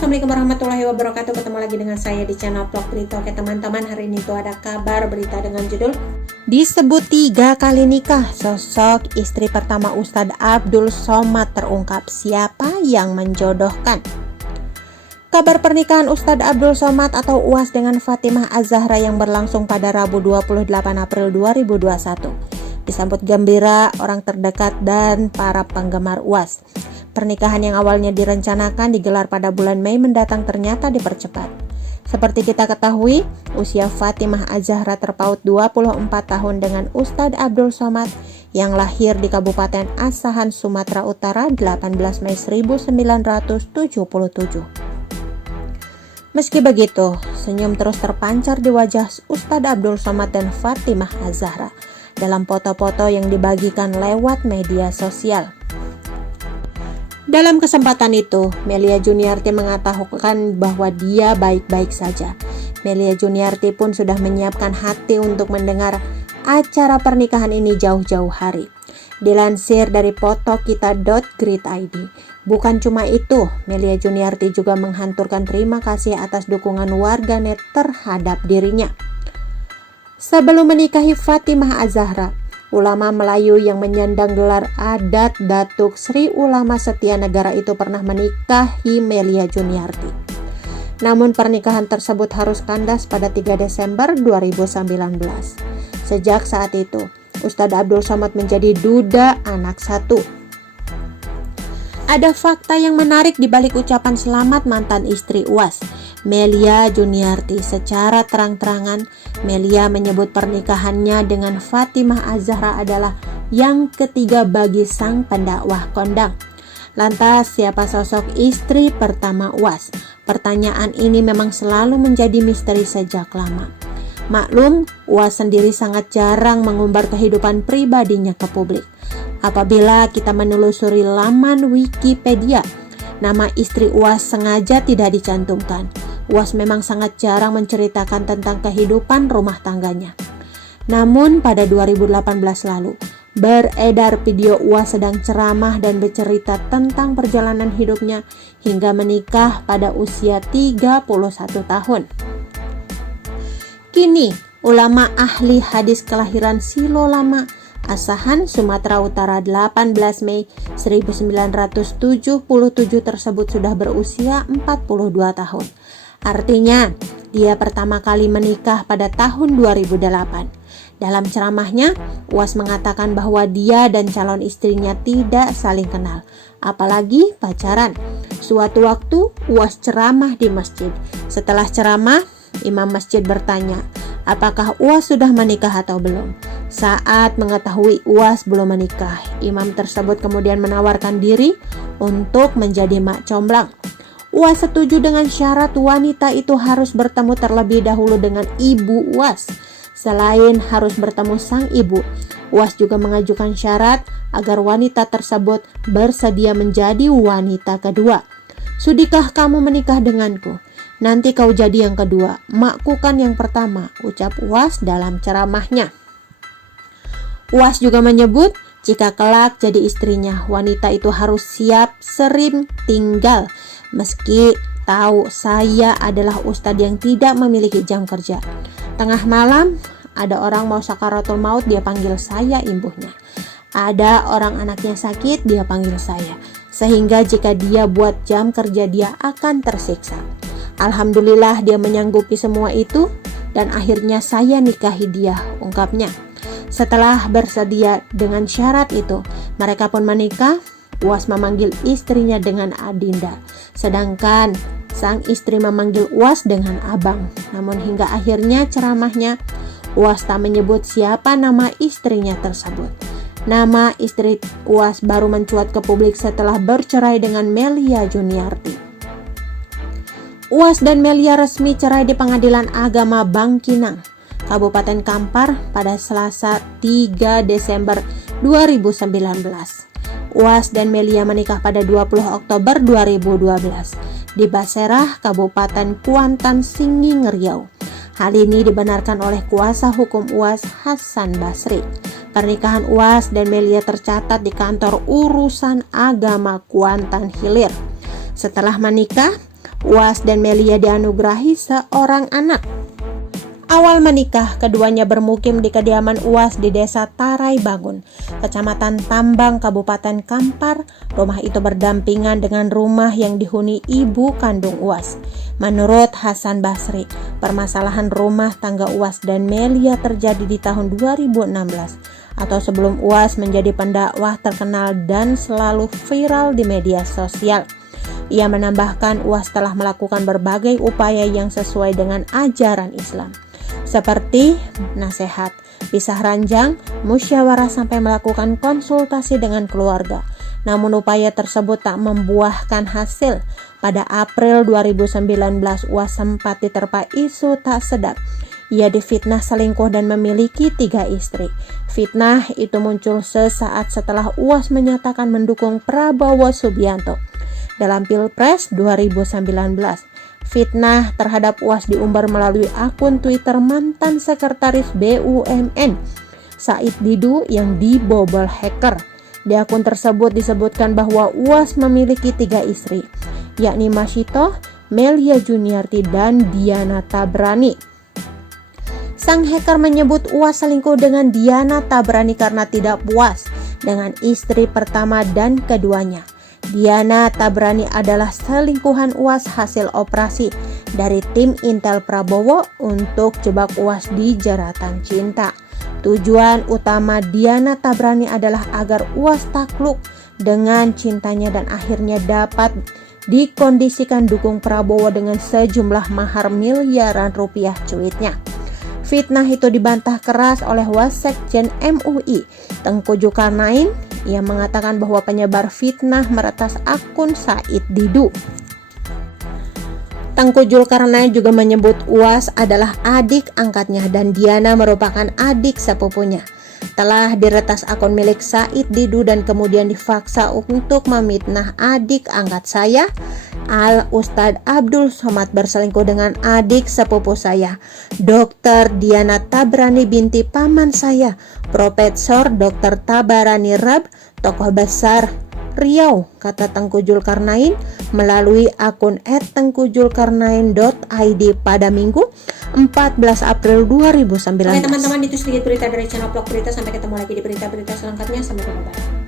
Assalamualaikum warahmatullahi wabarakatuh. Ketemu lagi dengan saya di channel vlog berita. Oke teman-teman, hari ini tuh ada kabar berita dengan judul disebut 3 kali nikah, sosok istri pertama Ustadz Abdul Somad terungkap, siapa yang menjodohkan. Kabar pernikahan Ustadz Abdul Somad atau UAS dengan Fatimah Az-Zahra yang berlangsung pada Rabu 28 April 2021 disambut gembira orang terdekat dan para penggemar UAS. Pernikahan yang awalnya direncanakan digelar pada bulan Mei mendatang ternyata dipercepat. Seperti kita ketahui, usia Fatimah Az-Zahra terpaut 24 tahun dengan Ustadz Abdul Somad yang lahir di Kabupaten Asahan, Sumatera Utara 18 Mei 1977. Meski begitu, senyum terus terpancar di wajah Ustadz Abdul Somad dan Fatimah Az-Zahra dalam foto-foto yang dibagikan lewat media sosial. Dalam kesempatan itu, Melia Juniarti mengatakan bahwa dia baik-baik saja. Melia Juniarti pun sudah menyiapkan hati untuk mendengar acara pernikahan ini jauh-jauh hari. Dilansir dari fotokita.grid.id. Bukan cuma itu, Melia Juniarti juga menghanturkan terima kasih atas dukungan warganet terhadap dirinya. Sebelum menikahi Fatimah Az-Zahra, ulama Melayu yang menyandang gelar adat Datuk Sri Ulama Setia Negara itu pernah menikahi Melia Juniarti. Namun pernikahan tersebut harus kandas pada 3 Desember 2019. Sejak saat itu, Ustadz Abdul Somad menjadi duda anak satu. Ada fakta yang menarik di balik ucapan selamat mantan istri UAS, Melia Juniarti. Secara terang-terangan, Melia menyebut pernikahannya dengan Fatimah Az-Zahra adalah yang ketiga bagi sang pendakwah kondang. Lantas, siapa sosok istri pertama UAS? Pertanyaan ini memang selalu menjadi misteri sejak lama. Maklum, UAS sendiri sangat jarang mengumbar kehidupan pribadinya ke publik. Apabila kita menelusuri laman Wikipedia, nama istri UAS sengaja tidak dicantumkan. UAS memang sangat jarang menceritakan tentang kehidupan rumah tangganya. Namun pada 2018 lalu, beredar video UAS sedang ceramah dan bercerita tentang perjalanan hidupnya hingga menikah pada usia 31 tahun. Kini, ulama ahli hadis kelahiran Silo Lama, Asahan, Sumatera Utara 18 Mei 1977 tersebut sudah berusia 42 tahun. Artinya, dia pertama kali menikah pada tahun 2008. Dalam ceramahnya, UAS mengatakan bahwa dia dan calon istrinya tidak saling kenal, apalagi pacaran. Suatu waktu, UAS ceramah di masjid. Setelah ceramah, imam masjid bertanya, apakah UAS sudah menikah atau belum? Saat mengetahui UAS belum menikah, imam tersebut kemudian menawarkan diri untuk menjadi mak comblang. UAS setuju dengan syarat wanita itu harus bertemu terlebih dahulu dengan ibu UAS. Selain harus bertemu sang ibu, UAS juga mengajukan syarat agar wanita tersebut bersedia menjadi wanita kedua. Sudikah kamu menikah denganku? Nanti kau jadi yang kedua, makku kan yang pertama, ucap UAS dalam ceramahnya. UAS juga menyebut, jika kelak jadi istrinya, wanita itu harus siap sering tinggal. Meski tahu saya adalah ustadz yang tidak memiliki jam kerja. Tengah malam, ada orang mau sakaratul maut, dia panggil saya imbuhnya. Ada orang anaknya sakit, dia panggil saya. Sehingga jika dia buat jam kerja, dia akan tersiksa. Alhamdulillah dia menyanggupi semua itu dan akhirnya saya nikahi dia, ungkapnya. Setelah bersedia dengan syarat itu, mereka pun menikah. UAS memanggil istrinya dengan Adinda, sedangkan sang istri memanggil UAS dengan Abang. Namun hingga akhirnya ceramahnya, UAS tak menyebut siapa nama istrinya tersebut. Nama istri UAS baru mencuat ke publik setelah bercerai dengan Melia Juniarti. UAS dan Melia resmi cerai di Pengadilan Agama Bangkinang, Kabupaten Kampar pada Selasa 3 Desember 2019. UAS dan Melia menikah pada 20 Oktober 2012 di Baserah, Kabupaten Kuantan, Singging, Riau. Hal ini dibenarkan oleh kuasa hukum UAS Hasan Basri. Pernikahan UAS dan Melia tercatat di kantor urusan agama Kuantan Hilir. Setelah menikah, UAS dan Melia dianugerahi seorang anak. Awal menikah, keduanya bermukim di kediaman UAS di Desa Tarai Bangun, Kecamatan Tambang, Kabupaten Kampar. Rumah itu berdampingan dengan rumah yang dihuni ibu kandung UAS. Menurut Hasan Basri, permasalahan rumah tangga UAS dan Melia terjadi di tahun 2016 atau sebelum UAS menjadi pendakwah terkenal dan selalu viral di media sosial. Ia menambahkan UAS telah melakukan berbagai upaya yang sesuai dengan ajaran Islam, seperti nasihat, pisah ranjang, musyawarah sampai melakukan konsultasi dengan keluarga. Namun upaya tersebut tak membuahkan hasil. Pada April 2019, UAS sempat diterpa isu tak sedap. Ia difitnah selingkuh dan memiliki 3 istri. Fitnah itu muncul sesaat setelah UAS menyatakan mendukung Prabowo Subianto dalam Pilpres 2019. Fitnah terhadap UAS diumbar melalui akun Twitter mantan sekretaris BUMN Said Didu yang dibobol hacker. Di akun tersebut disebutkan bahwa UAS memiliki 3 istri, yakni Masyito, Melia Juniarti, dan Diana Tabrani. Sang hacker menyebut UAS selingkuh dengan Diana Tabrani karena tidak puas dengan istri pertama dan keduanya. Diana Tabrani adalah selingkuhan UAS hasil operasi dari tim Intel Prabowo untuk jebak UAS di jeratan cinta. Tujuan utama Diana Tabrani adalah agar UAS takluk dengan cintanya dan akhirnya dapat dikondisikan dukung Prabowo dengan sejumlah mahar miliaran rupiah, cuitnya. Fitnah itu dibantah keras oleh Wasekjen MUI, Tengku Zulkarnain. Ia mengatakan bahwa penyebar fitnah meretas akun Said Didu. Tengku Zulkarnain juga menyebut UAS adalah adik angkatnya dan Diana merupakan adik sepupunya. Telah diretas akun milik Said Didu dan kemudian dipaksa untuk memfitnah adik angkat saya, Al-Ustadz Abdul Somad, berselingkuh dengan adik sepupu saya, Dr. Diana Tabrani binti paman saya, Profesor Dr. Tabarani Rab, tokoh besar Riau, kata Tengku Zulkarnain melalui akun @tengkuzulkarnain.id pada Minggu 14 April 2019. Oke teman-teman, itu sedikit berita dari channel Vlog Berita. Sampai ketemu lagi di berita-berita selengkapnya. Sampai jumpa.